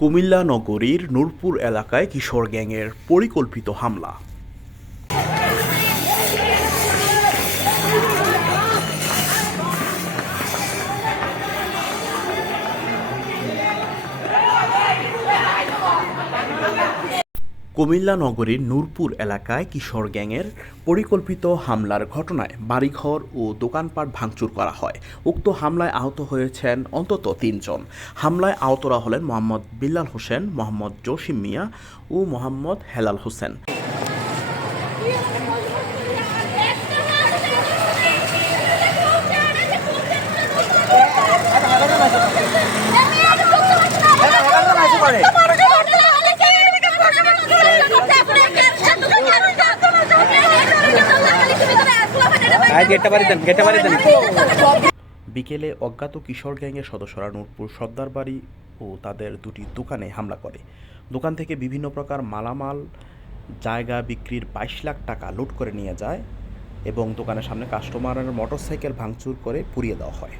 কুমিল্লা নগরীর নূরপুর এলাকায় কিশোর গ্যাংয়ের পরিকল্পিত হামলা। কুমিল্লা নগরীর নূরপুর এলাকায় কিশোর গ্যাংয়ের পরিকল্পিত হামলার ঘটনায় বাড়িঘর ও দোকানপাট ভাঙচুর করা হয়। উক্ত হামলায় আহত হয়েছেন অন্তত ৩ জন। হামলায় আহতরা হলেন মোহাম্মদ বিল্লাল হোসেন, মোহাম্মদ জসিম মিয়া ও মোহাম্মদ হেলাল হোসেন। বিকেলে অজ্ঞাত কিশোর গ্যাংয়ের সদস্যরা নূরপুর সর্দার বাড়ি ও তাদের দুটি দোকানে হামলা করে। দোকান থেকে বিভিন্ন প্রকার মালামাল, জায়গা বিক্রির ২২ লাখ টাকা লুট করে নিয়ে যায় এবং দোকানের সামনে কাস্টমারের মোটরসাইকেল ভাঙচুর করে পুড়িয়ে দেওয়া হয়।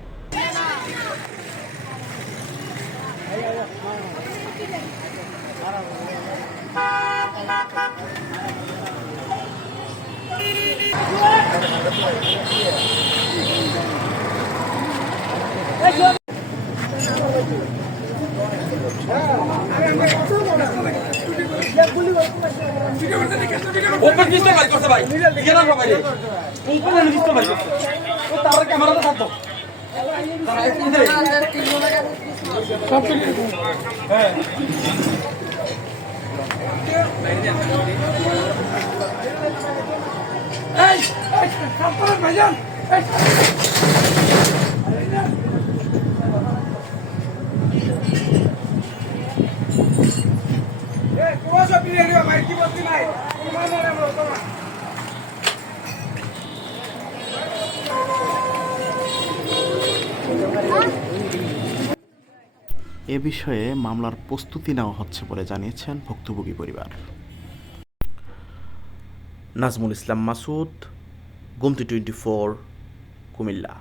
এ বিষয়ে মামলার প্রস্তুতি নেওয়া হচ্ছে বলে জানিয়েছেন ভুক্তভোগী পরিবার। নাজমুল ইসলাম মাসুদ, গোমতী 24, কুমিল্লা।